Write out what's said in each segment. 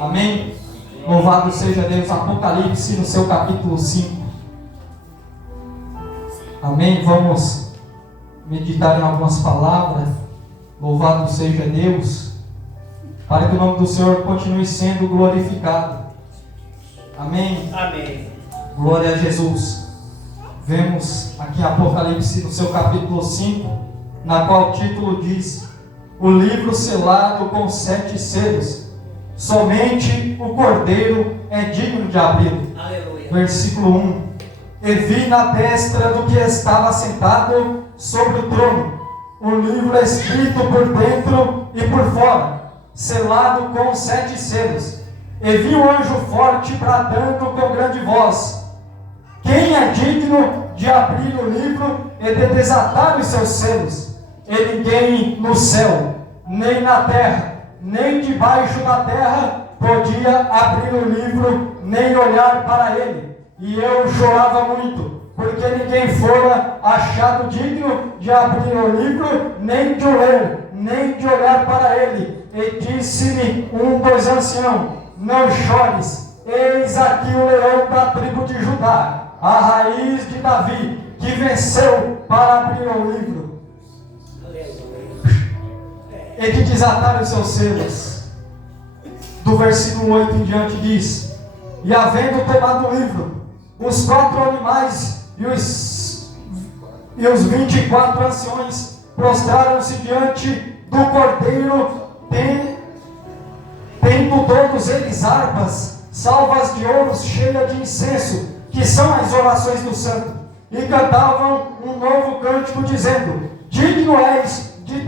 Amém? Louvado seja Deus. Apocalipse no seu capítulo 5. Amém? Vamos meditar em algumas palavras. Louvado seja Deus, para que o nome do Senhor continue sendo glorificado. Amém? Amém. Glória a Jesus. Vemos aqui Apocalipse no seu capítulo 5, na qual o título diz: o livro selado com 7 selos. Somente o Cordeiro é digno de abri-lo. Aleluia. Versículo 1. E vi na destra do que estava sentado sobre o trono o livro escrito por dentro e por fora, selado com 7 selos. E vi um anjo forte bradando com grande voz: quem é digno de abrir o livro e de desatar os seus selos? E ninguém no céu, nem na terra, nem debaixo da terra podia abrir o livro, nem olhar para ele. E eu chorava muito, porque ninguém fora achado digno de abrir o livro, nem de o ler, nem de olhar para ele. E disse-me um dos anciãos: não chores, eis aqui o leão da tribo de Judá, a raiz de Davi, que venceu para abrir o livro e de desatar os seus selos. Do versículo 8 em diante diz: e havendo tomado o livro, os 4 animais e os 24 anciões prostraram-se diante do Cordeiro, tendo todos eles harpas, salvas de ouro cheias de incenso, que são as orações do santo, e cantavam um novo cântico, dizendo: digno és de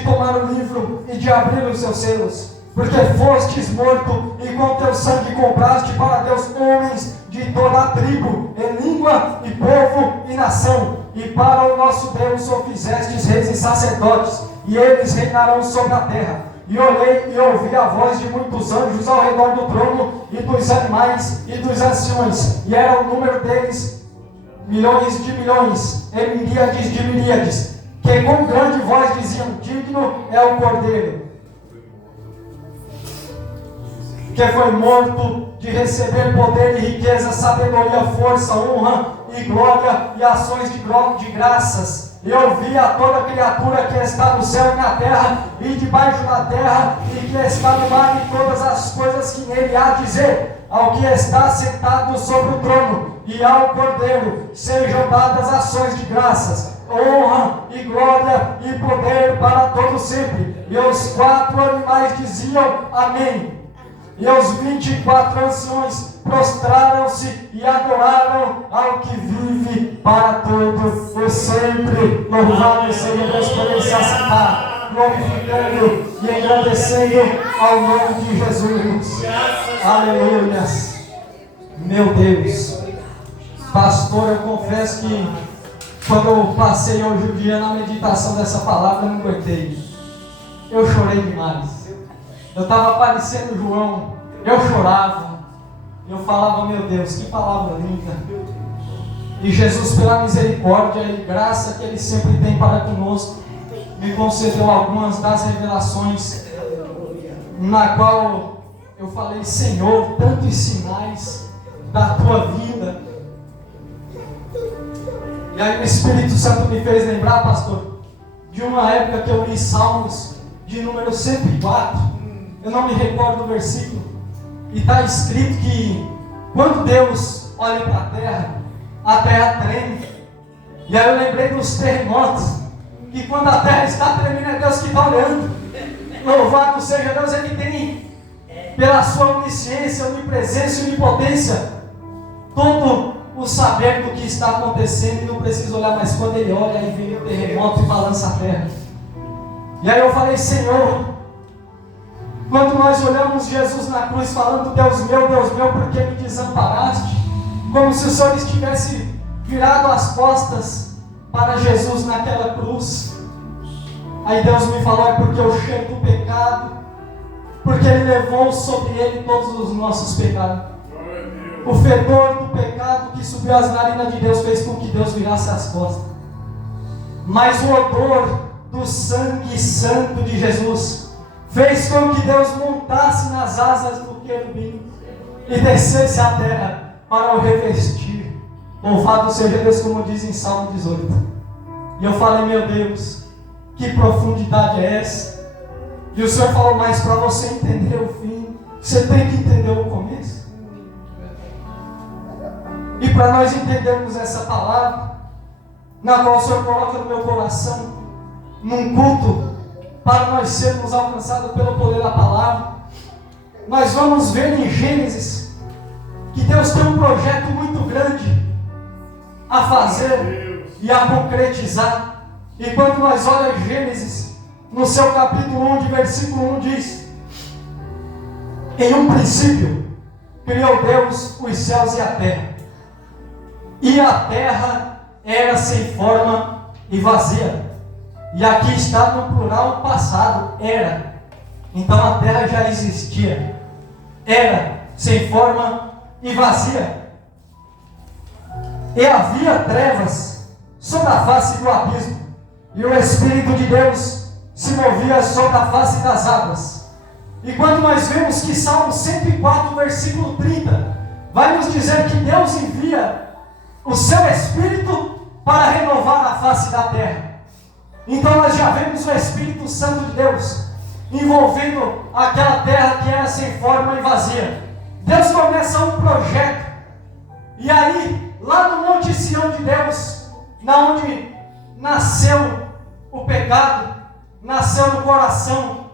tomar o livro e de abrir os seus selos, porque fostes morto e com teu sangue compraste para Deus homens de toda a tribo, e língua, e povo, e nação, e para o nosso Deus o fizestes reis e sacerdotes, e eles reinarão sobre a terra. E olhei e ouvi a voz de muitos anjos ao redor do trono, e dos animais, e dos anciões, e era o número deles milhões de milhões, e miríades de miríades, que com grande voz diziam: digno é o Cordeiro, que foi morto, de receber poder e riqueza, sabedoria, força, honra e glória e ações de graças. E ouvi a toda criatura que está no céu e na terra e debaixo da terra e que está no mar, e todas as coisas que nele há, dizer ao que está sentado sobre o trono e ao Cordeiro sejam dadas ações de graças, honra e glória e poder para todo sempre. E os 4 animais diziam: amém. E os 24 anciões prostraram-se e adoraram ao que vive para todo o sempre. Louvado seja Deus por ele se assentar, glorificando e engrandecendo ao nome de Jesus. Aleluia. Meu Deus. Pastor, eu confesso que quando eu passei hoje o dia na meditação dessa palavra, eu não aguentei. Eu chorei demais. Eu estava parecendo João. Eu chorava. Eu falava: meu Deus, que palavra linda. E Jesus, pela misericórdia e graça que Ele sempre tem para conosco, me concedeu algumas das revelações, na qual eu falei: Senhor, tantos sinais da Tua vida. E aí o Espírito Santo me fez lembrar, pastor, de uma época que eu li Salmos de número 104. Eu não me recordo do versículo. E está escrito que quando Deus olha para a terra treme. E aí eu lembrei dos terremotos, que quando a terra está tremendo é Deus que está olhando. Louvado seja Deus, Ele tem, pela sua onisciência, onipresença e onipotência, todo o saber do que está acontecendo, e não precisa olhar, mas quando Ele olha, aí vem o terremoto e balança a terra. E aí eu falei: Senhor, quando nós olhamos Jesus na cruz falando: Deus meu, por que me desamparaste? Como se o Senhor estivesse virado as costas para Jesus naquela cruz. Aí Deus me falou: é porque o cheiro do pecado, porque Ele levou sobre Ele todos os nossos pecados. O fedor do pecado que subiu às narinas de Deus fez com que Deus virasse as costas. Mas o odor sangue santo de Jesus fez com que Deus montasse nas asas do querubim e descesse à terra para o revestir. Louvado seja Deus, como diz em Salmo 18. E eu falei, meu Deus, que profundidade é essa? E o Senhor falou, mas para você entender o fim, você tem que entender o começo. E para nós entendermos essa palavra, na qual o Senhor coloca no meu coração, num culto, para nós sermos alcançados pelo poder da palavra, nós vamos ver em Gênesis que Deus tem um projeto muito grande a fazer e a concretizar. E quando nós olhamos Gênesis, no seu capítulo 1, de versículo 1, diz: em um princípio criou Deus os céus e a terra era sem forma e vazia. E aqui está no plural passado, era. Então a terra já existia, era sem forma e vazia. E havia trevas sobre a face do abismo, e o Espírito de Deus se movia sobre a face das águas. E quando nós vemos que Salmo 104, versículo 30, vai nos dizer que Deus envia o seu Espírito para renovar a face da terra. Então nós já vemos o Espírito Santo de Deus envolvendo aquela terra que era sem forma e vazia. Deus começa um projeto. E aí, lá no Monte Sião de Deus, na onde nasceu o pecado, nasceu no coração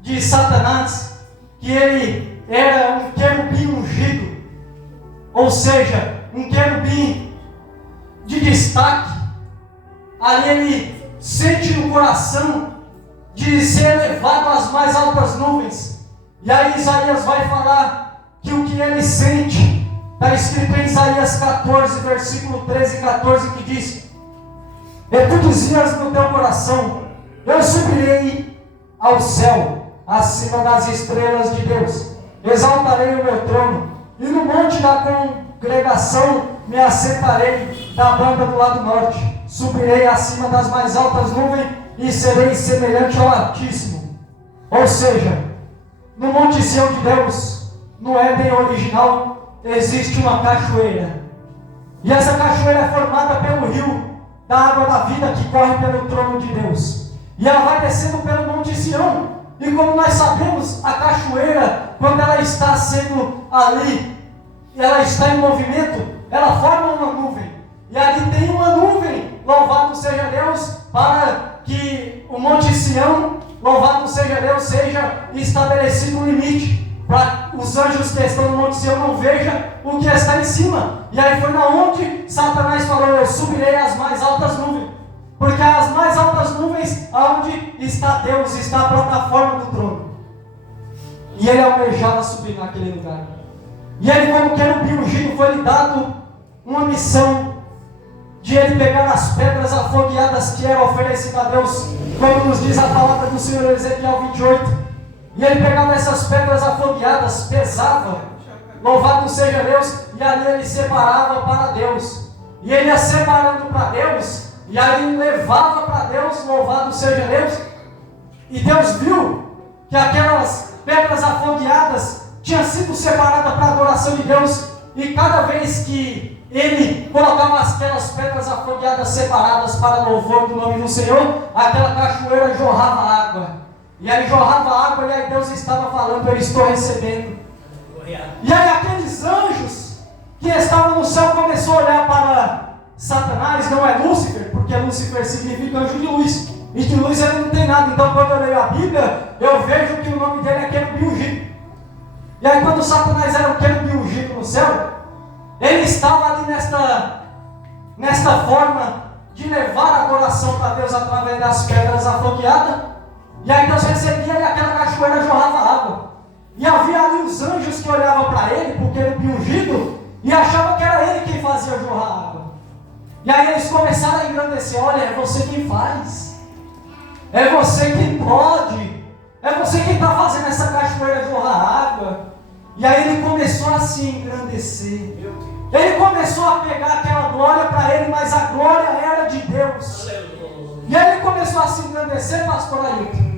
de Satanás, que ele era um querubim ungido, ou seja, um querubim de destaque. Ali ele sente no coração de ser levado às mais altas nuvens. E aí Isaías vai falar que o que ele sente está escrito em Isaías 14, versículo 13 e 14, que diz: e tu dizias no teu coração, eu subirei ao céu, acima das estrelas de Deus, exaltarei o meu trono, e no monte da congregação me assentarei da banda do lado norte. Subirei acima das mais altas nuvens e serei semelhante ao Altíssimo. Ou seja, no Monte Sião de Deus, no Éden original, existe uma cachoeira. E essa cachoeira é formada pelo rio da água da vida que corre pelo trono de Deus. E ela vai descendo pelo Monte Sião. E como nós sabemos, a cachoeira, quando ela está sendo ali, ela está em movimento, ela forma uma nuvem. E ali tem uma nuvem, louvado seja Deus, para que o Monte Sião, louvado seja Deus, seja estabelecido um limite, para os anjos que estão no Monte Sião não vejam o que está em cima. E aí foi na onde Satanás falou, eu subirei às mais altas nuvens, porque as mais altas nuvens, aonde está Deus, está a plataforma do trono. E ele almejava subir naquele lugar. E ele, como querubim ungido, foi-lhe dado uma missão de ele pegar as pedras afogueadas que eram oferecidas a Deus, como nos diz a palavra do Senhor, Ezequiel 28. E ele pegava essas pedras afogueadas, pesava, louvado seja Deus, e ali ele separava para Deus. E ele ia separando para Deus, e aí ele levava para Deus, louvado seja Deus. E Deus viu que aquelas pedras afogueadas tinham sido separadas para a adoração de Deus, e cada vez que ele colocava aquelas pedras afogueadas separadas para louvor do nome do Senhor, aquela cachoeira jorrava água. E aí jorrava água, e aí Deus estava falando, eu estou recebendo. E aí aqueles anjos que estavam no céu começaram a olhar para Satanás, não é Lúcifer, porque Lúcifer significa anjo de luz. E de luz ele não tem nada. Então quando eu leio a Bíblia, eu vejo que o nome dele é querubim ungido. E aí quando Satanás era um querubim ungido no céu, ele estava ali nesta forma de levar a adoração para Deus através das pedras afogueadas. E aí Deus recebia e aquela cachoeira jorrava água. E havia ali os anjos que olhavam para ele, porque ele era ungido, e achavam que era ele quem fazia jorrar água. E aí eles começaram a engrandecer, olha, é você quem faz, é você quem pode, é você quem está fazendo essa cachoeira jorrar água. E aí ele começou a se engrandecer. Ele começou a pegar aquela glória para ele, mas a glória era de Deus. E aí ele começou a se engrandecer, pastor Ailton.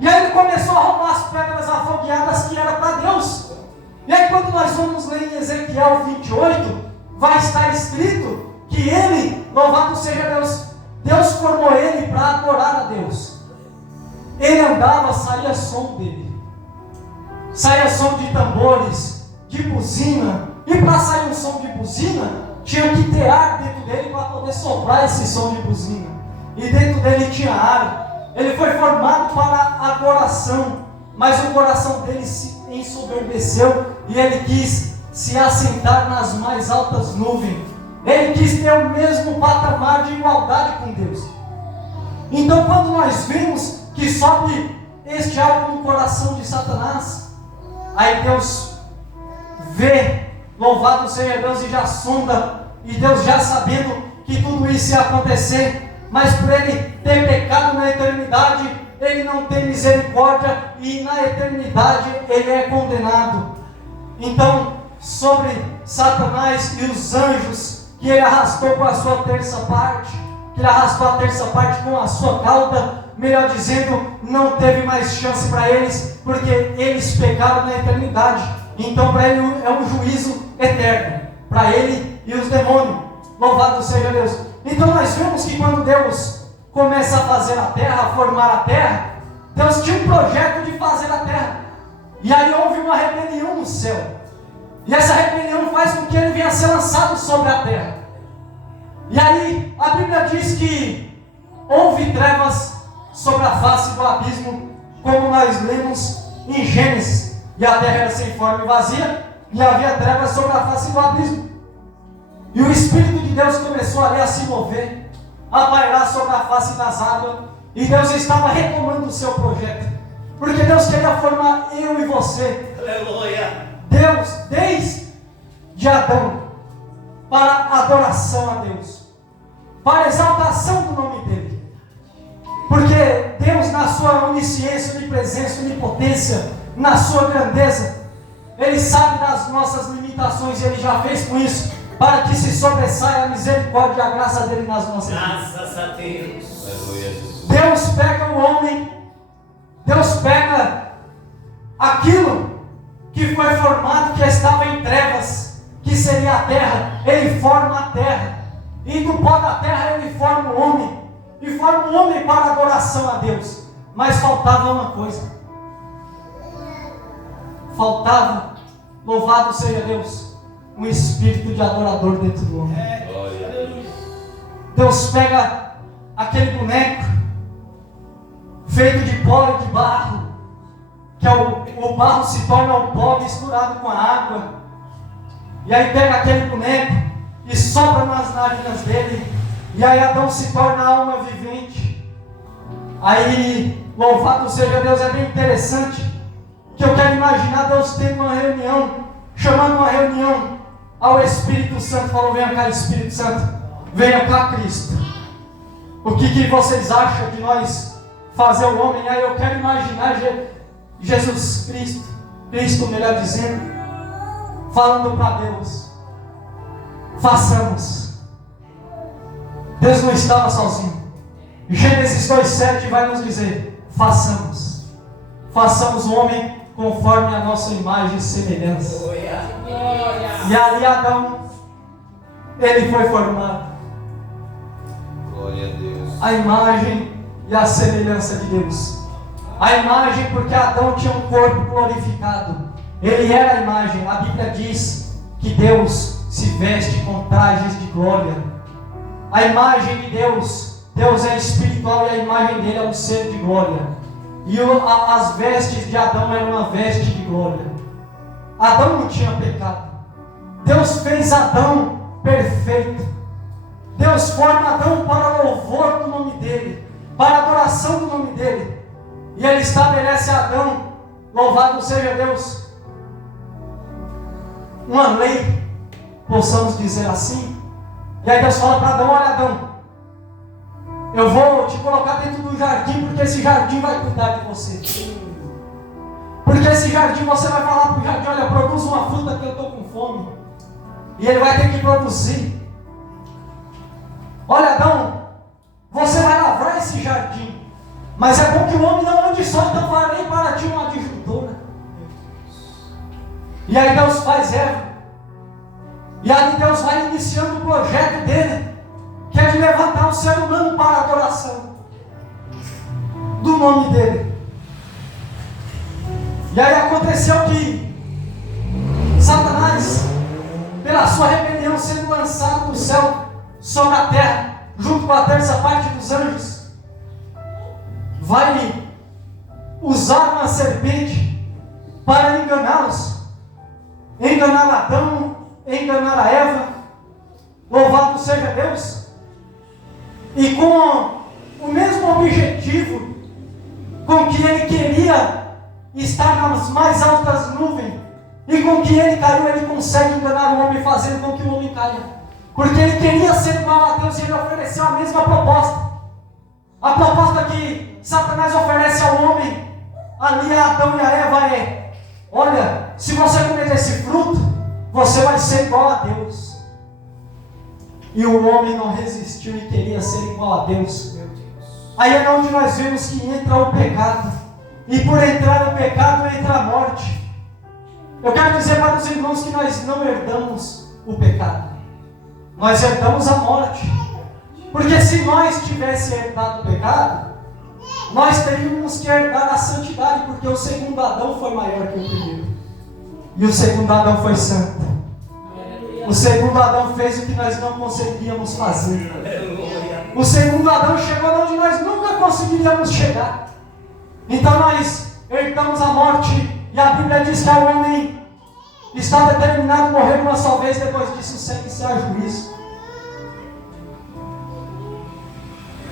E aí ele começou a arrumar as pedras afogueadas que era para Deus. E aí quando nós vamos ler em Ezequiel 28, vai estar escrito que ele, louvado seja Deus, Deus formou ele para adorar a Deus. Ele andava, saía som dele. Saía som de tambores, de buzina. E para sair um som de buzina, tinha que ter ar dentro dele para poder soprar esse som de buzina. E dentro dele tinha ar. Ele foi formado para a adoração, mas o coração dele se ensoberbeceu e ele quis se assentar nas mais altas nuvens. Ele quis ter o mesmo patamar de igualdade com Deus. Então, quando nós vimos que sobe este algo no coração de Satanás, aí Deus vê, louvado seja Deus, e já sonda, e Deus já sabendo que tudo isso ia acontecer, mas por ele ter pecado na eternidade, ele não tem misericórdia, e na eternidade ele é condenado. Então, sobre Satanás e os anjos, que ele arrastou com a sua terça parte, que ele arrastou a terça parte com a sua cauda, melhor dizendo, não teve mais chance para eles, porque eles pecaram na eternidade. Então para ele é um juízo eterno, para ele e os demônios. Louvado seja Deus. Então nós vemos que quando Deus começa a fazer a terra, a formar a terra, Deus tinha um projeto de fazer a terra. E aí houve uma rebelião no céu. E essa rebelião faz com que ele venha a ser lançado sobre a terra. E aí a Bíblia diz que houve trevas sobre a face do abismo, como nós lemos em Gênesis. E a terra era sem forma e vazia, e havia trevas sobre a face do abismo. E o Espírito de Deus começou ali a se mover, a pairar sobre a face das águas, e Deus estava retomando o seu projeto, porque Deus queria formar eu e você. Aleluia! Deus, desde Adão, para adoração a Deus, para exaltação do nome dEle, porque Deus, na sua onisciência, onipresença, onipotência, na sua grandeza, Ele sabe das nossas limitações, e Ele já fez com isso, para que se sobressaia a misericórdia e a graça dEle nas nossas vidas. Graças a Deus. Deus pega o homem, Deus pega aquilo que foi formado, que estava em trevas, que seria a terra. Ele forma a terra, e do pó da terra Ele forma o homem, e forma o homem para adoração a Deus. Mas faltava uma coisa. Faltava, louvado seja Deus, um espírito de adorador dentro do homem. Deus pega aquele boneco feito de pó e de barro, que é o barro se torna o pó misturado com a água, e aí pega aquele boneco e sopra nas narinas dele, e aí Adão se torna alma vivente. Aí, louvado seja Deus, é bem interessante, que eu quero imaginar Deus tendo uma reunião, chamando uma reunião ao Espírito Santo, falou: venha cá Espírito Santo, venha cá Cristo, o que vocês acham de nós fazer o homem? Aí eu quero imaginar Jesus Cristo, Cristo melhor dizendo, falando para Deus: façamos. Deus não estava sozinho. Gênesis 2,7 vai nos dizer: façamos o homem conforme a nossa imagem e semelhança. E ali Adão, ele foi formado. Glória a Deus. A imagem e a semelhança de Deus. A imagem, porque Adão tinha um corpo glorificado. Ele era a imagem. A Bíblia diz que Deus se veste com trajes de glória. A imagem de Deus, Deus é espiritual, e a imagem dele é um ser de glória. E as vestes de Adão eram uma veste de glória. Adão não tinha pecado. Deus fez Adão perfeito. Deus forma Adão para o louvor do nome dele, para a adoração do nome dele. E ele estabelece a Adão, louvado seja Deus, uma lei, possamos dizer assim. E aí Deus fala para Adão: olha Adão, eu vou te colocar dentro do jardim, porque esse jardim vai cuidar de você. Porque esse jardim, você vai falar para o jardim: olha, produz uma fruta que eu estou com fome. E ele vai ter que produzir. Olha Adão, você vai lavrar esse esse jardim. Mas é bom que o homem não ande só, então farei para ti uma adjuntora. E aí Deus faz Eva. E aí Deus vai iniciando o projeto dele, que é de levantar o ser humano para a adoração do nome dele. E aí aconteceu que Satanás, pela sua rebelião, sendo lançado do céu sobre a terra, junto com a terça parte dos anjos, vai usar uma serpente para enganá-los, enganar Adão, enganar a Eva. Louvado seja Deus. E com o mesmo objetivo com que ele queria estar nas mais altas nuvens, e com que ele caiu, ele consegue enganar o homem, fazendo com que o homem caia, porque ele queria ser igual a Deus, e ele ofereceu a mesma proposta. A proposta que Satanás oferece ao homem, ali a Adão e a Eva, é: olha, se você comer desse fruto, você vai ser igual a Deus. E o homem não resistiu e queria ser igual a Deus. Aí é onde nós vemos que entra o pecado, e por entrar o pecado entra a morte. Eu quero dizer para os irmãos que nós não herdamos o pecado, nós herdamos a morte. Porque se nós tivéssemos herdado o pecado, nós teríamos que herdar a santidade, porque o segundo Adão foi maior que o primeiro, e o segundo Adão foi santo. O segundo Adão fez o que nós não conseguíamos fazer. O segundo Adão chegou onde nós nunca conseguiríamos chegar. Então nós herdamos a morte, e a Bíblia diz que o homem está determinado a morrer uma só vez, depois disso segue-se a juízo.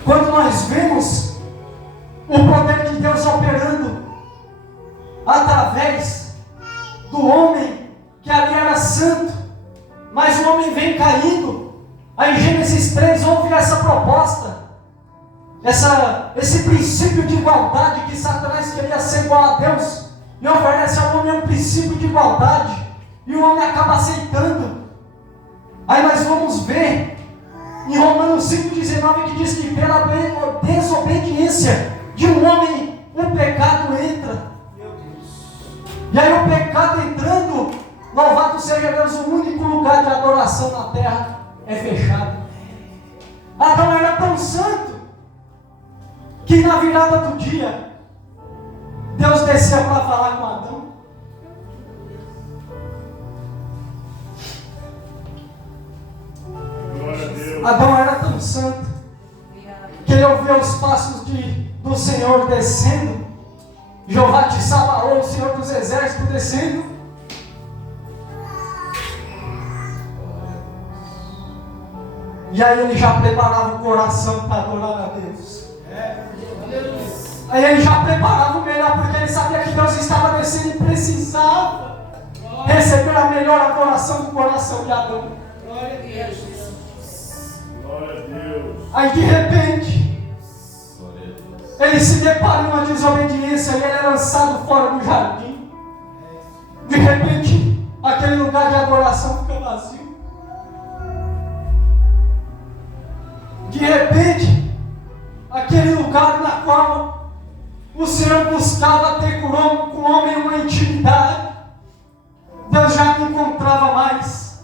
Quando nós vemos o poder de Deus operando através do homem, que ali era santo, mas o homem vem caindo. Aí em Gênesis 3 houve essa proposta, esse princípio de igualdade, que Satanás queria ser igual a Deus, e oferece ao homem um princípio de igualdade, e o homem acaba aceitando. Aí nós vamos ver em Romanos 5,19, que diz que pela desobediência de um homem, o pecado entra. E aí o pecado entrando, louvado seja Deus, o único lugar de adoração na terra é fechado. Adão era tão santo, que na virada do dia, Deus descia para falar com Adão. Adão era tão santo, que ele ouvia os passos do Senhor descendo, Jeová de Sabaoth, o Senhor dos exércitos descendo. E aí ele já preparava o coração para adorar a Deus. Aí ele já preparava o melhor, porque ele sabia que Deus estava descendo e precisava receber a melhor adoração do coração de Adão. Glória a Deus. Glória a Deus. Aí de repente, ele se depara em uma desobediência e ele é lançado fora do jardim. De repente, aquele lugar de adoração fica vazio. De repente, aquele lugar na qual o Senhor buscava ter com o homem uma intimidade, Deus já não encontrava mais,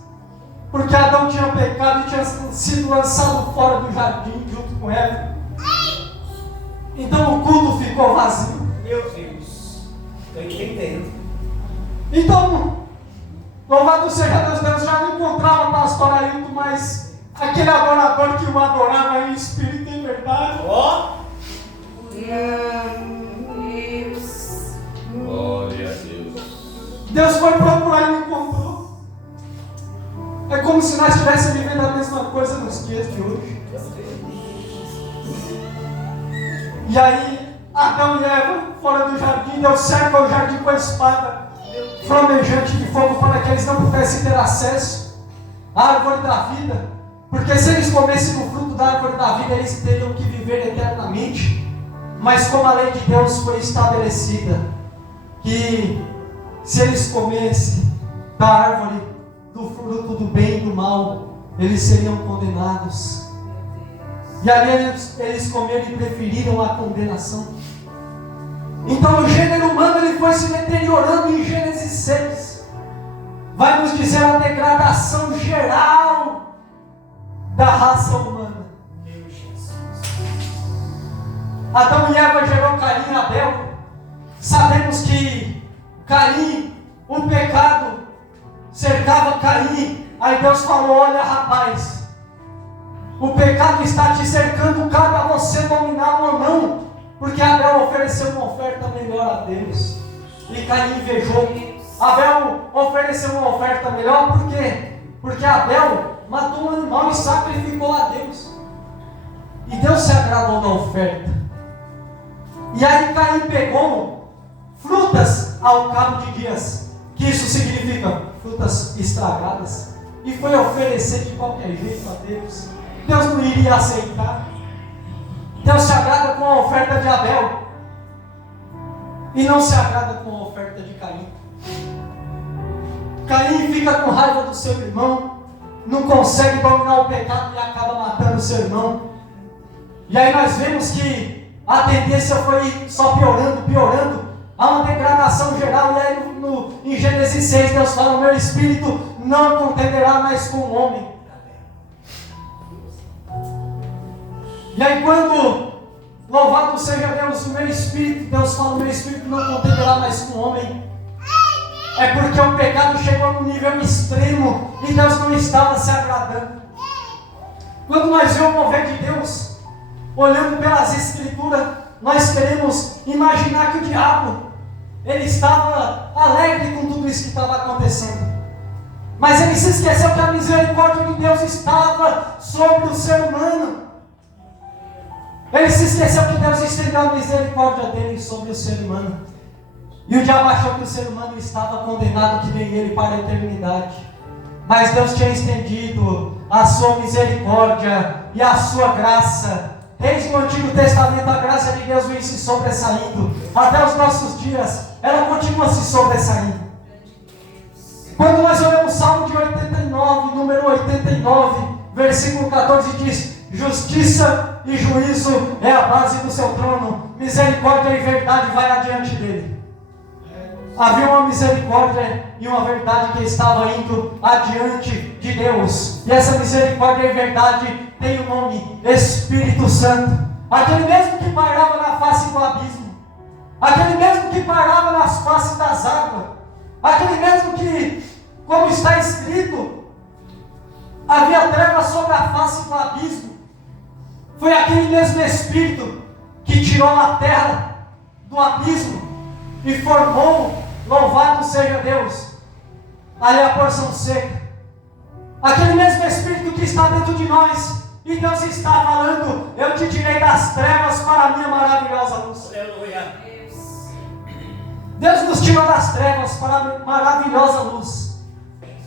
porque Adão tinha pecado e tinha sido lançado fora do jardim junto com Eva. Então o culto ficou vazio. Meu Deus, estou entendendo. Então, louvado seja Deus, Deus já não encontrava pastor Ailton, mas aquele adorador que o adorava em espírito e em verdade. Ó! Glória a Deus. Deus foi procurar e não encontrou. É como se nós estivéssemos vivendo a mesma coisa nos dias de hoje. E aí, Adão e Eva, fora do jardim, Deus cerca o jardim com a espada flamejante de fogo, para que eles não pudessem ter acesso à árvore da vida. Porque se eles comessem o fruto da árvore da vida, eles teriam que viver eternamente. Mas como a lei de Deus foi estabelecida, que se eles comessem da árvore do fruto do bem e do mal, eles seriam condenados. E ali eles comeram e preferiram a condenação. Então o gênero humano ele foi se deteriorando. Em Gênesis 6 vai nos dizer a degradação geral da raça humana. Adão e Eva gerou Caim e Abel. Sabemos que Caim, o pecado cercava Caim. Aí Deus falou: olha, rapaz, o pecado está te cercando, cabe a você dominá-lo ou não, porque Abel ofereceu uma oferta melhor a Deus e Caim invejou. Abel ofereceu uma oferta melhor, por quê? Porque Abel matou um animal e sacrificou a Deus, e Deus se agradou da oferta. E aí Caim pegou frutas ao cabo de dias, que isso significa frutas estragadas, e foi oferecer de qualquer jeito a Deus. Deus não iria aceitar. Deus se agrada com a oferta de Abel e não se agrada com a oferta de Caim. Caim fica com raiva do seu irmão, não consegue dominar o pecado e acaba matando o seu irmão. E aí nós vemos que a tendência foi só piorando. Há uma degradação geral. E aí em Gênesis 6 Deus fala: o meu espírito não contenderá mais com o homem. E aí quando, louvado seja Deus, o meu espírito, Deus fala: o meu espírito não contenderá mais com o homem, é porque o pecado chegou no nível extremo e Deus não estava se agradando. Quando nós vemos o mover de Deus, olhando pelas escrituras, nós queremos imaginar que o diabo, ele estava alegre com tudo isso que estava acontecendo, mas ele se esqueceu que a misericórdia de Deus estava sobre o ser humano. Ele se esqueceu que Deus estendeu a misericórdia dele sobre o ser humano. E o diabo achou que o ser humano estava condenado, que nem ele, para a eternidade. Mas Deus tinha estendido a sua misericórdia e a sua graça. Desde o Antigo Testamento a graça de Deus vem se sobressaindo. Até os nossos dias ela continua se sobressaindo. Quando nós olhamos o Salmo de 89, número 89, versículo 14, diz: justiça e juízo é a base do seu trono, misericórdia e verdade vai adiante dele. Havia uma misericórdia e uma verdade que estava indo adiante de Deus, e essa misericórdia e verdade tem o nome Espírito Santo, aquele mesmo que pairava na face do abismo, aquele mesmo que pairava nas faces das águas, aquele mesmo que, como está escrito, havia trevas sobre a face do abismo. Foi aquele mesmo Espírito que tirou a terra do abismo e formou, louvado seja Deus, ali a porção seca. Aquele mesmo Espírito que está dentro de nós, e Deus está falando: eu te tirei das trevas para a minha maravilhosa luz. Aleluia. Deus nos tirou das trevas para a maravilhosa luz.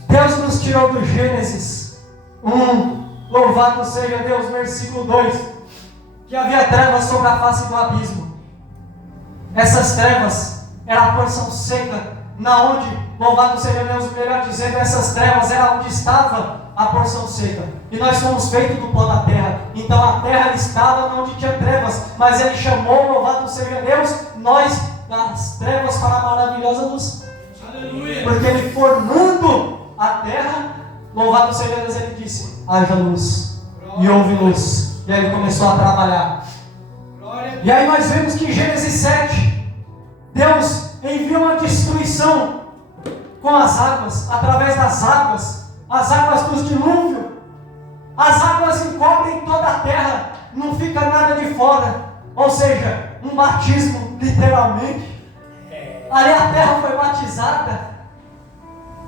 Deus nos tirou do Gênesis 1. Louvado seja Deus, versículo 2, que havia trevas sobre a face do abismo. Essas trevas eram a porção seca, na onde, louvado seja Deus, melhor dizendo, essas trevas era onde estava a porção seca. E nós fomos feitos do pó da terra, então a terra estava onde tinha trevas, mas Ele chamou, louvado seja Deus, nós das trevas para a maravilhosa luz. Aleluia. Porque Ele formando a terra, louvado seja Deus, Ele disse: haja luz, e houve luz. E aí Ele começou a trabalhar. E aí nós vemos que em Gênesis 7, Deus envia uma destruição com as águas, através das águas, as águas dos dilúvios. As águas encobrem toda a terra, não fica nada de fora. Ou seja, um batismo, literalmente. Ali a terra foi batizada.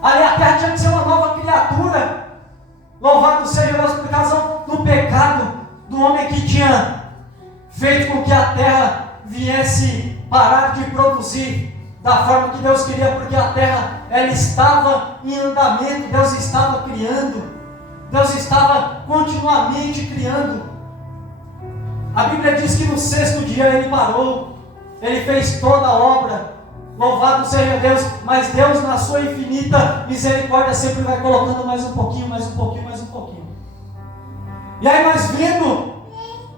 Ali a terra tinha que ser uma nova criatura. Louvado seja Deus por causa do pecado do homem que tinha feito com que a terra viesse parar de produzir da forma que Deus queria, porque a terra, ela estava em andamento, Deus estava criando, Deus estava continuamente criando. A Bíblia diz que no sexto dia Ele parou, Ele fez toda a obra, louvado seja Deus, mas Deus na sua infinita misericórdia sempre vai colocando mais um pouquinho, mais um pouquinho, mais um pouquinho. E aí nós vendo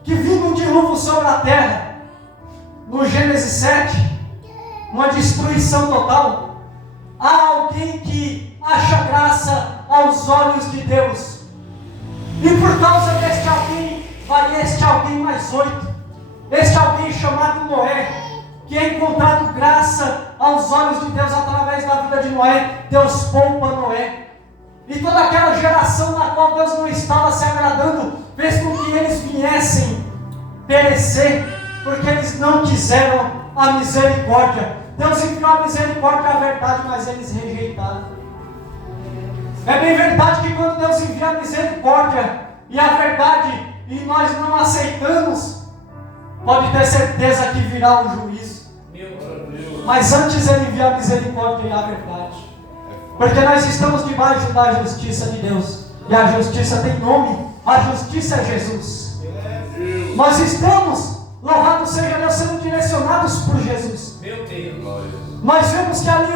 que vinha um dilúvio sobre a terra. No Gênesis 7, uma destruição total. Há alguém que acha graça aos olhos de Deus. E por causa deste alguém, vai este alguém mais 8. Este alguém chamado Noé, que é encontrado graça aos olhos de Deus através da vida de Noé. Deus poupa Noé. E toda aquela geração na qual Deus não estava se agradando, fez com que eles viessem perecer, porque eles não quiseram a misericórdia. Deus enviou a misericórdia e a verdade, mas eles rejeitaram. É bem verdade que quando Deus envia a misericórdia e a verdade, e nós não aceitamos, pode ter certeza que virá o juízo. Mas antes ele envia a misericórdia e a verdade. Porque nós estamos debaixo da justiça de Deus. E a justiça tem nome. A justiça é Jesus. Nós estamos, louvado seja Deus, sendo direcionados por Jesus. Meu Deus. Nós vemos que ali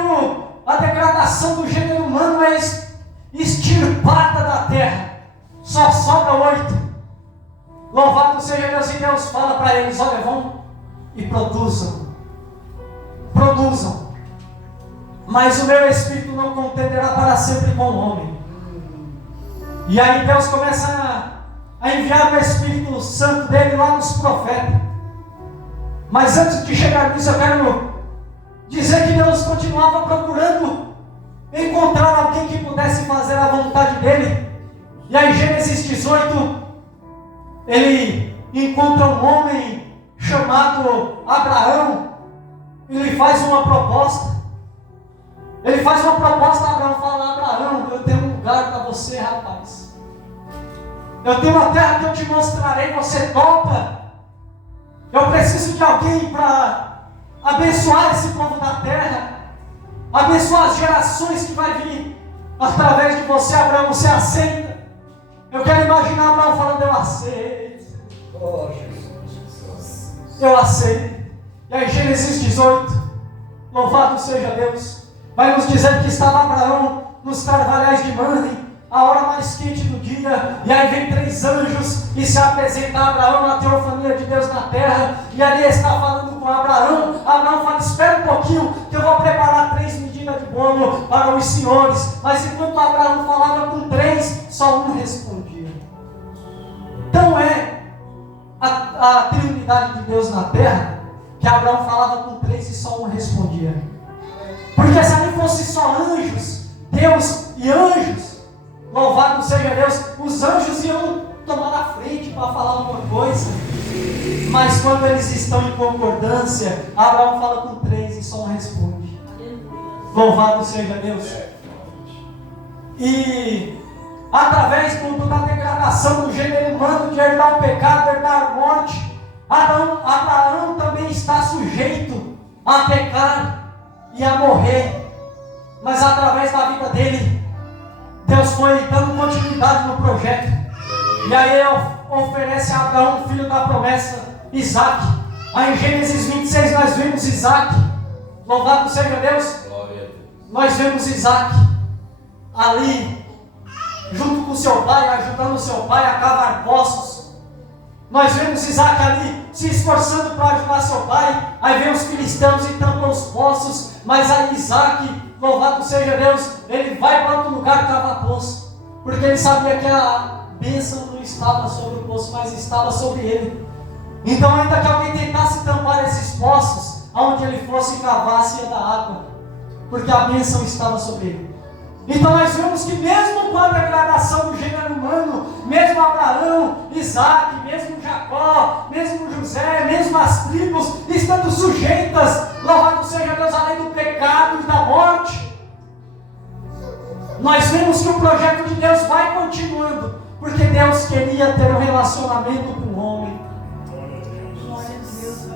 a degradação do gênero humano é extirpada da terra. Só sobra 8. Louvado seja Deus, e Deus fala para eles: olha, vão e produzam. Produzam. Mas o meu Espírito não contenderá para sempre com o homem. E aí Deus começa a enviar o Espírito Santo dele lá nos profetas. Mas antes de chegar nisso, eu quero dizer que Deus continuava procurando encontrar alguém que pudesse fazer a vontade dele. E aí Gênesis 18, ele encontra um homem chamado Abraão. Ele faz uma proposta. Ele faz uma proposta a Abraão, fala: Abraão, eu tenho um lugar para você, rapaz. Eu tenho uma terra que eu te mostrarei, você topa? Eu preciso de alguém para abençoar esse povo da terra, abençoar as gerações que vai vir através de você, Abraão. Você aceita? Eu quero imaginar Abraão falando: eu aceito. Oh, Jesus. Eu aceito. E aí Gênesis 18, louvado seja Deus, vai nos dizer que estava Abraão nos carvalhais de Mamre, a hora mais quente do dia, e aí vem 3 anjos e se apresenta a Abraão na teofania de Deus na terra, e ali está falando com Abraão. Abraão fala: espera um pouquinho, que eu vou preparar 3 medidas de bolo para os senhores. Mas enquanto Abraão falava com 3, só um respondia. Então é a triunidade de Deus na terra, que Abraão falava com 3 e só um respondia. Porque se ali fosse só anjos, Deus e anjos, louvado seja Deus, os anjos iam tomar a frente para falar alguma coisa. Mas quando eles estão em concordância, Abraão fala com 3 e só um responde. Louvado seja Deus. E através da degradação do gênero humano, de herdar o pecado, herdar a morte, Abraão também está sujeito a pecar e a morrer. Mas através da vida dele, Deus foi dando continuidade no projeto. E aí ele oferece a Abraão o filho da promessa, Isaac. Aí em Gênesis 26 nós vemos Isaac. Louvado seja Deus. Nós vemos Isaac ali junto com seu pai, ajudando seu pai a cavar poços. Nós vemos Isaac ali se esforçando para ajudar seu pai. Aí vem os filisteus e tampam os poços. Mas aí Isaac, louvado seja Deus, ele vai para outro lugar e cava poço. Porque ele sabia que a bênção não estava sobre o poço, mas estava sobre ele. Então ainda que alguém tentasse tampar esses poços, aonde ele fosse cavar, se ia dar água. Porque a bênção estava sobre ele. Então nós vemos que mesmo com a degradação do gênero humano, mesmo Abraão, Isaac, mesmo Jacó, mesmo José, mesmo as tribos, estando sujeitas, louvado seja Deus, além do pecado e da morte, nós vemos que o projeto de Deus vai continuando, porque Deus queria ter um relacionamento com o homem.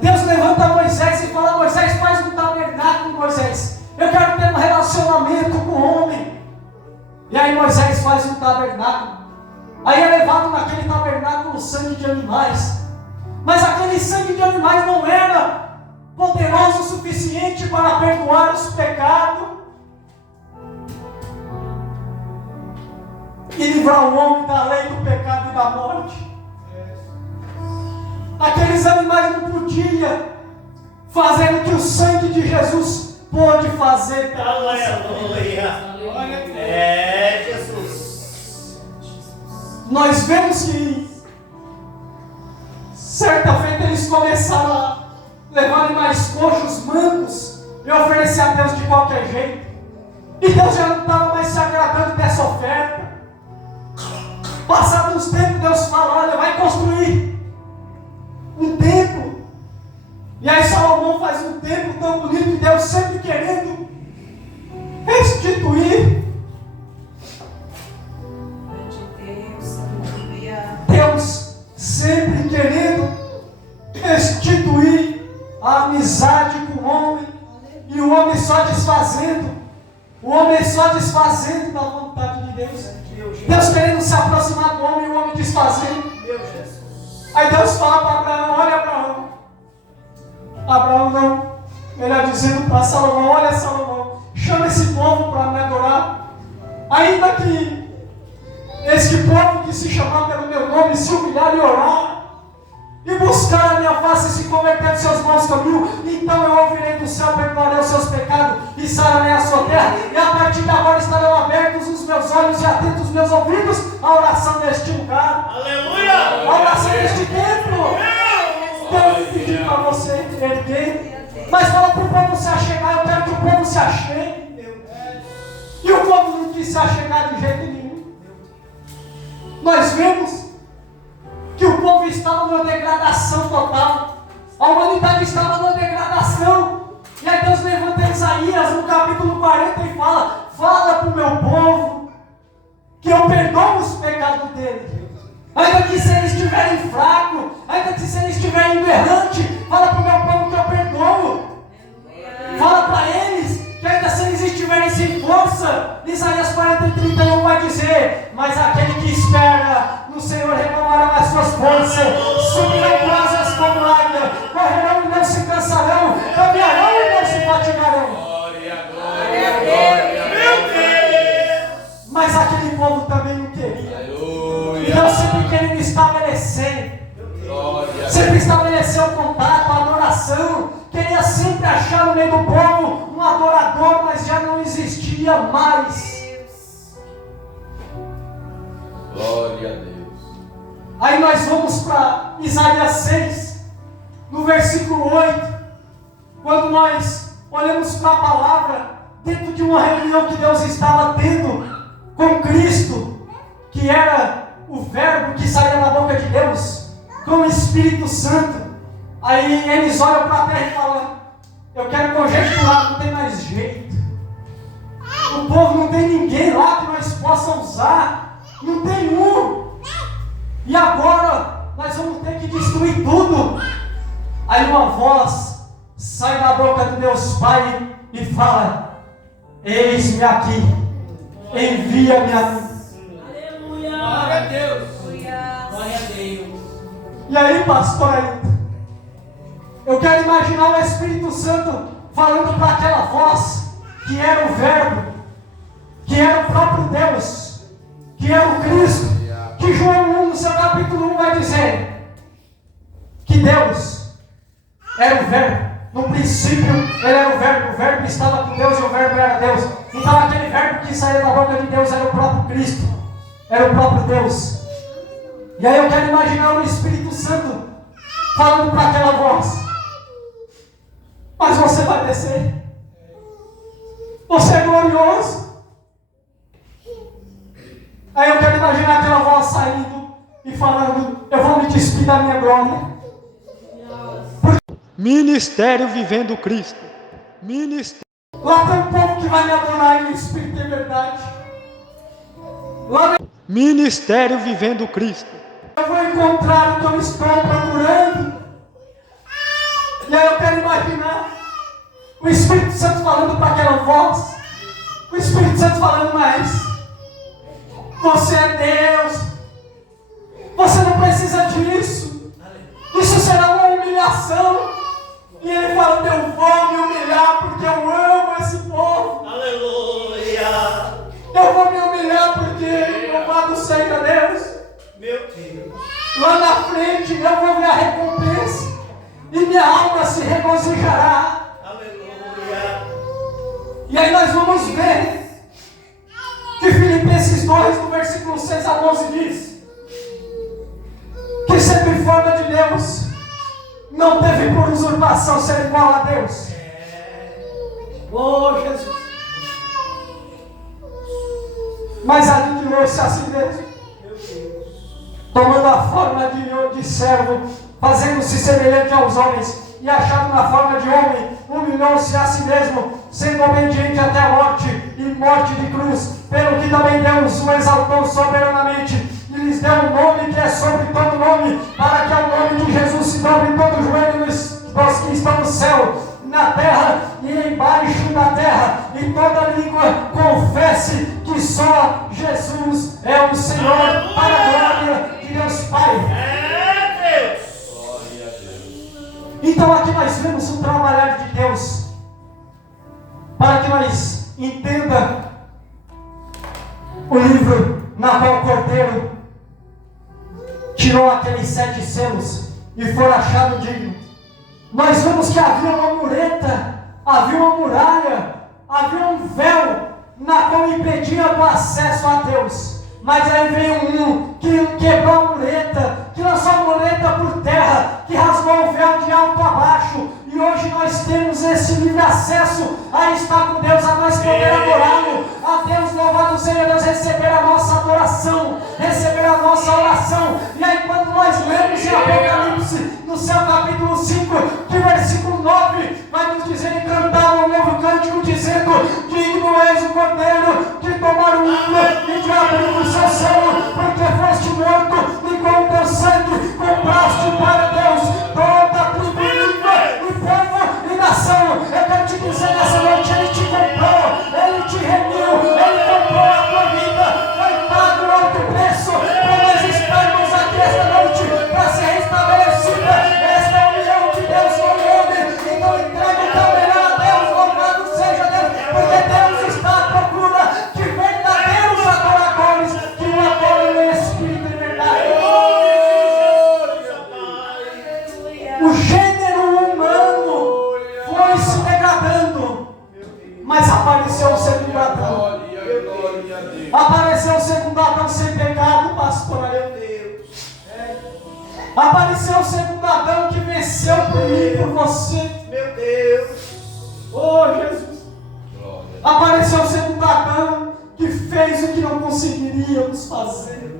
Deus levanta Moisés e fala: Moisés, faz um tabernáculo, Moisés. Eu quero ter um relacionamento com o homem. E aí Moisés faz um tabernáculo. Aí é levado naquele tabernáculo sangue de animais. Mas aquele sangue de animais não era poderoso o suficiente para perdoar os pecados e livrar o homem da lei do pecado e da morte. aqueles animais não podiam fazer o que o sangue de Jesus pôde fazer pela nossa vida. Aleluia. É, Jesus. Nós vemos que certa feita eles começaram a levar animais coxos, mancos, e oferecer a Deus de qualquer jeito. E Deus já não estava mais se agradando dessa oferta. Passados uns tempos, Deus fala: olha, vai construir um templo. E aí Salomão faz um templo tão bonito, e Deus sempre querendo restituir. Deus sempre querendo restituir a amizade com o homem, e o homem só desfazendo, o homem só desfazendo da vontade de Deus. Deus querendo se aproximar do homem e o homem desfazendo. Aí Deus fala para Abraão: olha, Abraão. Abraão não, melhor dizendo para Salomão: olha, Salomão, chama esse povo para me adorar. Ainda que este povo que se chamar pelo meu nome se humilhar e orar, e buscar a minha face e se converter dos seus maus caminhos, então eu ouvirei do céu, perdoarei os seus pecados e sararei a sua terra, e a partir de agora estarão abertos os meus olhos e atentos os meus ouvidos à oração deste lugar. Aleluia! A oração deste templo. Deus pediu para você erguer, mas fala para o povo se achegar. Eu quero que o povo se achegue. E o povo não quis se achegar de jeito nenhum. Nós vemos que o povo estava numa degradação total. A humanidade estava numa degradação. E aí Deus levanta Isaías no capítulo 40 e fala: fala para o meu povo que eu perdoo os pecados dele. Ainda que se eles estiverem fracos, ainda que se eles estiverem errantes, fala para o meu povo que eu perdoo. Fala para eles que ainda se eles estiverem sem força, Isaías 40:31 vai dizer: mas aquele que espera no Senhor renovará as suas forças, subirão com asas como águia, correrão e não se cansarão, caminharão e não se fatigarão. Glória, glória, Meu Deus! Mas aquele povo também não queria. aleluia. Deus sempre querendo estabelecer, Glória. sempre estabeleceu o contato, a adoração. Queria sempre achar no meio do povo um adorador, mas já não existia mais. Glória a Deus. Aí nós vamos para Isaías 6, no versículo 8, quando nós olhamos para a palavra, dentro de uma reunião que Deus estava tendo com Cristo, que era o verbo que saía da boca de Deus, com o Espírito Santo. Aí eles olham para a terra e falam: eu quero conjecturar, não tem mais jeito. O povo não tem ninguém lá que nós possamos usar, não tem um. E agora nós vamos ter que destruir tudo. Aí uma voz sai da boca do Deus Pai e fala: eis-me aqui, envia-me a mim. Glória a Deus! Glória a Deus! E aí, pastor Ailton, eu quero imaginar o Espírito Santo falando para aquela voz que era o Verbo, que era o próprio Deus, que era o Cristo, que João 1, no seu capítulo 1, vai dizer que Deus era o Verbo. No princípio, ele era o Verbo estava com Deus e o Verbo era Deus. Então aquele Verbo que saía da boca de Deus era o próprio Cristo, era o próprio Deus. E aí eu quero imaginar o Espírito Santo falando para aquela voz: mas você vai descer, você é glorioso. Aí eu quero imaginar aquela voz saindo e falando: eu vou me despir da minha glória. Ministério vivendo Cristo. Ministério. Lá tem um povo que vai me adorar em espírito e verdade. Lá Ministério vivendo Cristo. Eu vou encontrar o que eu estou procurando. E aí eu quero imaginar o Espírito Santo falando para aquela voz. O Espírito Santo falando: mas você é Deus. Você não precisa disso. Isso será uma humilhação. E ele falando: eu vou me humilhar porque eu amo esse povo. Aleluia! Eu vou me humilhar porque louvado seja Deus. Meu Deus! Lá na frente eu vou ver a recompensa. minha alma se regozijará. Aleluia. E aí nós vamos ver que Filipenses 2, do versículo 6 a 11 diz que sempre forma de Deus, não teve por usurpação ser igual a Deus. Oh, Jesus. Mas aniquilou-se a si mesmo, tomando a forma de servo, fazendo-se semelhante aos homens, e achado na forma de homem, humilhou-se a si mesmo, sendo obediente até a morte, e morte de cruz, pelo que também Deus o exaltou soberanamente, e lhes deu um nome que é sobre todo nome, para que ao nome de Jesus se dobre todo o joelho dos que estão no céu, na terra e embaixo da terra, e toda língua confesse que só Jesus é o Senhor, para a glória de Deus Pai. É Deus. Glória a Deus. Então aqui nós vemos um trabalhar de Deus, para que nós entenda o livro na qual o Cordeiro tirou aqueles 7 selos e foi achado digno. Nós vemos que havia uma mureta, havia uma muralha, havia um véu na qual impedia o acesso a Deus. Mas aí veio um que quebrou a mureta, que lançou a mureta por terra, que rasgou o véu de alto a baixo. E hoje nós temos esse livre acesso a estar com Deus, a nós poder adorá-lo, a Deus, louvado seja Deus, receber a nossa adoração, receber a nossa oração. E aí quando nós lemos em Apocalipse, no seu capítulo 5, de versículo 9, vai nos dizer e cantar um novo cântico, dizendo: digno és o Cordeiro de tomar o mundo e de abrir o seu selo, porque foste morto e com o teu sangue compraste para Deus toda a tribo, língua e povo e nação. Eu quero te dizer nessa noite, Ele te comprou, Ele te remiu, Ele comprou a tua vida, foi pago um alto preço para nós estarmos aqui esta noite, para ser restabelecida esta união de Deus com o homem. Então entrega o teu melhor a Deus, louvado seja Deus, porque Deus está à procura de verdadeiros adoradores, que o adoram em espírito e verdade. O gênero humano foi se degradando, mas apareceu o segundo Adão. Glória, glória a Deus. Apareceu o segundo Adão sem pecado, pastor. Apareceu o segundo Adão que venceu por mim e por você. Meu Deus. Oh, Jesus. Glória. Apareceu o segundo Adão que fez o que não conseguiríamos fazer.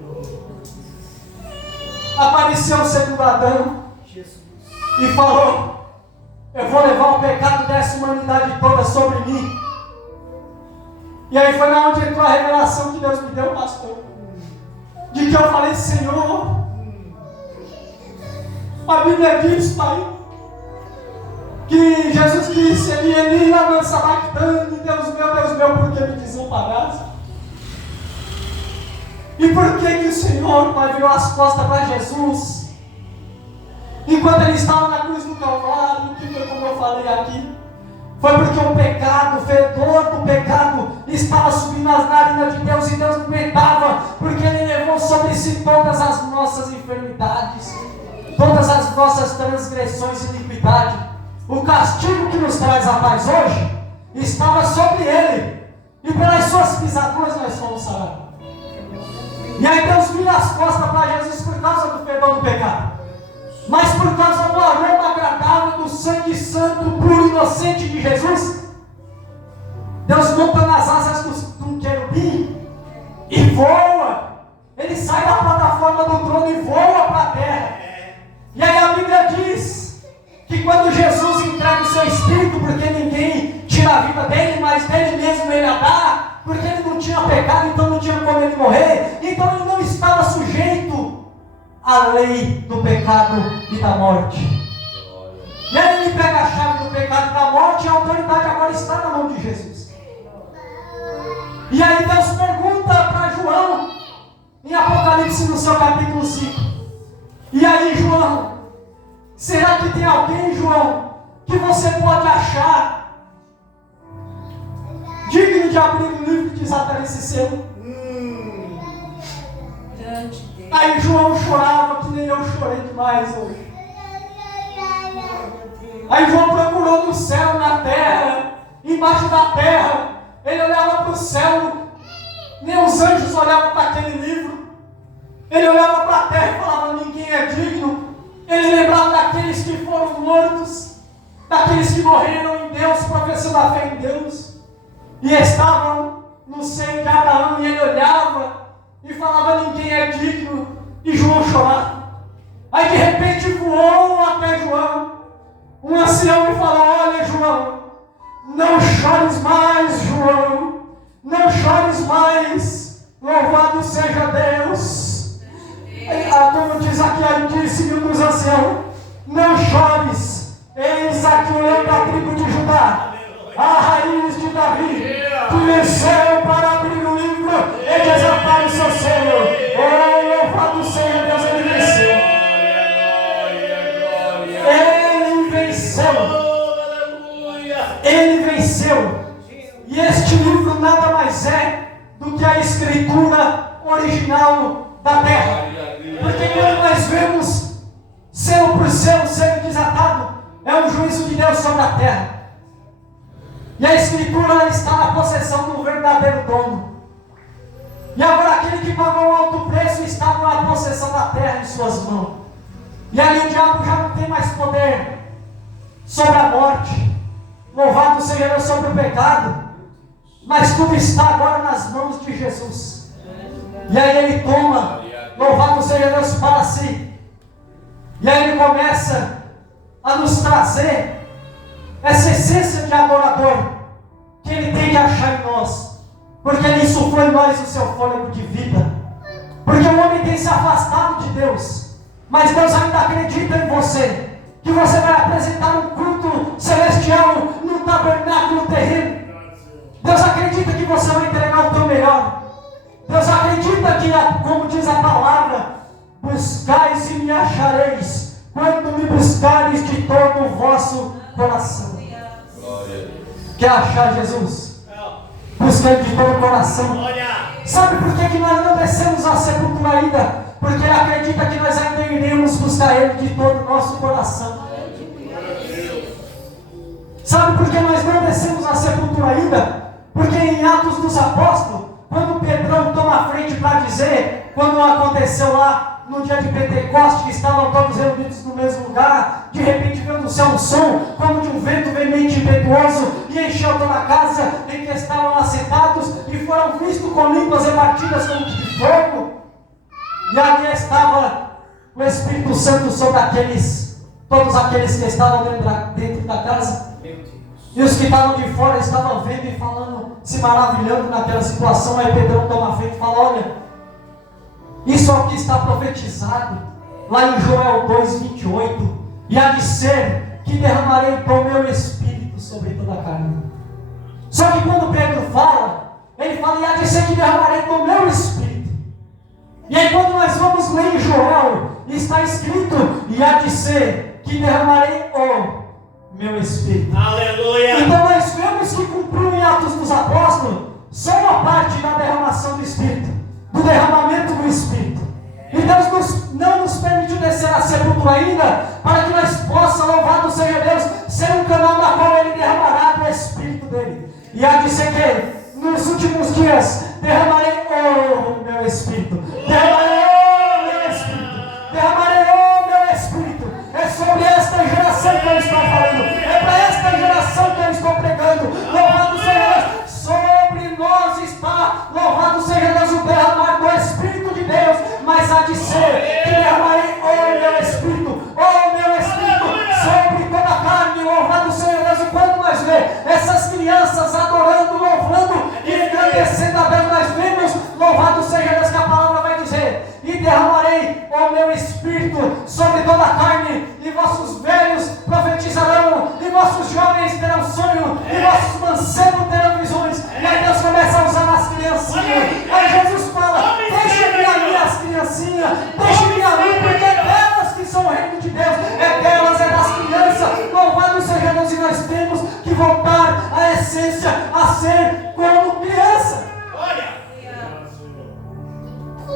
Apareceu o segundo Adão e falou: eu vou levar o pecado dessa humanidade toda sobre mim. E aí foi lá onde entrou a revelação que Deus me deu, pastor, de que eu falei: Senhor, a Bíblia diz, Pai, que Jesus disse: Eli, lama sabachthani, Deus meu, por que me desamparaste? E por que o Senhor, Pai, virou as costas para Jesus enquanto Ele estava na cruz do Calvário? Que foi como eu falei aqui, foi porque o pecado, o fedor do pecado estava subindo nas narinas de Deus, e Deus não aguentava, porque Ele levou sobre si todas as nossas enfermidades, todas as nossas transgressões e iniquidade. O castigo que nos traz a paz hoje estava sobre Ele, e pelas suas pisaduras nós fomos sarados. E aí Deus vira as costas para Jesus por causa do fedor do pecado, mas por causa do aroma agradável do sangue santo, puro e inocente de Jesus. Deus monta nas asas de um querubim e voa. Ele sai da plataforma do trono e voa para a terra. E aí a Bíblia diz que quando Jesus entrega o seu Espírito, porque ninguém tira a vida dele, mas dele mesmo Ele a dá, porque Ele não tinha pecado, então não tinha como Ele morrer, então Ele não estava sujeito à lei do pecado e da morte. E aí Ele pega a chave do pecado e da morte, e a autoridade agora está na mão de Jesus. E aí Deus pergunta para João, em Apocalipse no seu capítulo 5, e aí João, será que tem alguém, João, que você pode achar digno de abrir o livro e desatar esse selo? Aí João chorava que nem eu chorei demais hoje. Aí João procurou no céu, na terra, embaixo da terra. Ele olhava para o céu, nem os anjos olhavam para aquele livro. Ele olhava para a terra e falava: ninguém é digno. Ele lembrava daqueles que foram mortos, daqueles que morreram em Deus, professando a fé em Deus, e estavam no seio de Abraão, e ele olhava e falava: ninguém é digno. E João chorava. Aí de repente voou até João um ancião e falou: olha, João, não chores mais, João, não chores mais, louvado seja Deus. Como diz aqui, aí disse um dos anciãos: não chores, eis aqui o leão da tribo de Judá, a raiz de Davi, que venceu para abrir o livro e desatar o seu selo. Oh, louvado seja Deus, ele venceu. Ele venceu. Ele venceu. E este livro nada mais é do que a escritura original da terra. Porque quando nós vemos selo por selo sendo desatado, é um juízo de Deus sobre a terra. E a escritura está na possessão do verdadeiro dono. E agora aquele que pagou um alto preço está na possessão da terra em suas mãos. E ali o diabo já não tem mais poder sobre a morte. Louvado seja Deus sobre o pecado. Mas tudo está agora nas mãos de Jesus. E aí ele toma, louvado seja Deus, para si. E aí ele começa a nos trazer essa essência de adorador que ele tem que achar em nós. Porque ele insuflou em nós o seu fôlego de vida. Porque o homem tem se afastado de Deus, mas Deus ainda acredita em você, que você vai apresentar um culto celestial no tabernáculo terreno. Deus acredita que você vai entregar o teu melhor. Deus acredita que, como diz a palavra, buscais e me achareis, quando me buscares de todo o vosso coração. Quer achar Jesus? Buscando de todo o coração. Sabe por que nós não descemos à sepultura ainda? Porque Ele acredita que nós ainda iremos buscar Ele de todo o nosso coração. Sabe por que nós não descemos à sepultura ainda? Porque em Atos dos Apóstolos, quando Pedrão toma a frente para dizer, quando aconteceu lá no dia de Pentecostes, que estavam todos reunidos no mesmo lugar, de repente veio do céu um som, como de um vento veemente e impetuoso, e encheu toda a casa em que estavam assentados, e foram vistos com línguas repartidas como de fogo. E ali estava o Espírito Santo sobre todos aqueles que estavam dentro da casa. E os que estavam de fora estavam vendo e falando, se maravilhando naquela situação. Aí Pedrão toma a frente e fala: olha, isso é o que está profetizado lá em Joel 2:28. E há de ser que derramarei do meu Espírito sobre toda a carne. Só que quando Pedro fala, ele fala: e há de ser que derramarei do meu Espírito. E aí quando nós vamos ler em Joel, está escrito: e há de ser que derramarei o meu Espírito. Aleluia! Então nós vemos que cumpriu em Atos dos Apóstolos só uma parte da derramação do Espírito, do derramamento do Espírito. E Deus não nos permitiu descer à sepultura ainda, para que nós possamos, louvado seja Deus, ser um canal na qual Ele derramará do Espírito dele. E há de ser que nos últimos dias derramarei o meu Espírito, derramarei o meu Espírito, derramarei o meu Espírito. É sobre esta geração que eu estou falando, é para esta geração que eu estou pregando. Louvado seja Deus, sobre nós está, louvado seja Deus, o derramar do Espírito de Deus. Mas há de ser que derramarei o meu Espírito sobre toda a carne. Louvado seja Deus. E quando nós vemos essas crianças adorando, louvando e engrandecendo a Deus, nós vemos, louvado seja Deus, que a palavra vai dizer: e derramarei o meu Espírito sobre toda a carne, e vossos velhos profetizarão, e vossos jovens terão sonho, e vossos mancebos terão visões. E aí Deus começa a usar as criancinhas. Aí Jesus fala: deixe-me ali as criancinhas, deixe-me ali, porque é delas que são o reino de Deus, é delas, é das crianças. Louvado seja Deus. E nós temos que voltar à essência, a ser como criança.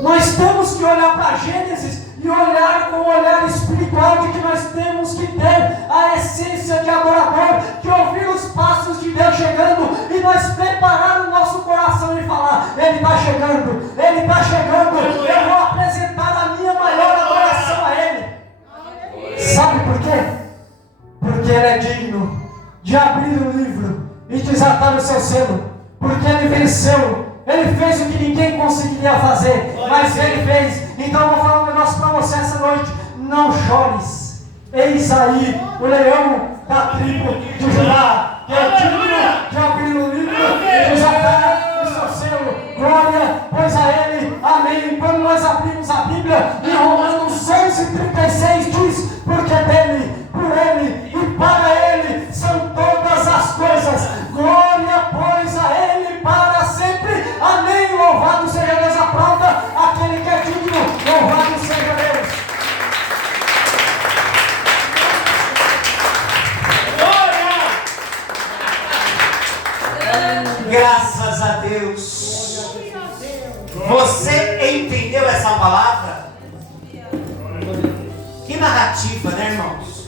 Nós temos que olhar para Gênesis e olhar com o olhar espiritual de que nós temos que ter a essência de adorador, de ouvir os passos de Deus chegando e nós preparar o nosso coração e falar: Ele está chegando, Ele está chegando, eu vou apresentar a minha maior adoração a Ele. Sabe por quê? Porque Ele é digno de abrir o livro e desatar o seu selo, porque Ele venceu, Ele fez o que ninguém conseguiria fazer, mas Ele fez. Então eu vou falar um negócio para você essa noite: não chores, eis aí o leão da tribo de Judá, que é digno de abrir o livro e desatar o seu selo. Glória, pois a Ele, amém. Quando nós abrimos a Bíblia, em Romanos 11:36 diz: porque dele, por Ele e para Ele são todas as coisas. Glória, pois a Ele para sempre, amém. Louvado seja Deus. Aplauda aquele que é digno, louvado seja Deus. Graças a Deus. Você entendeu essa palavra? Que narrativa, né, irmãos?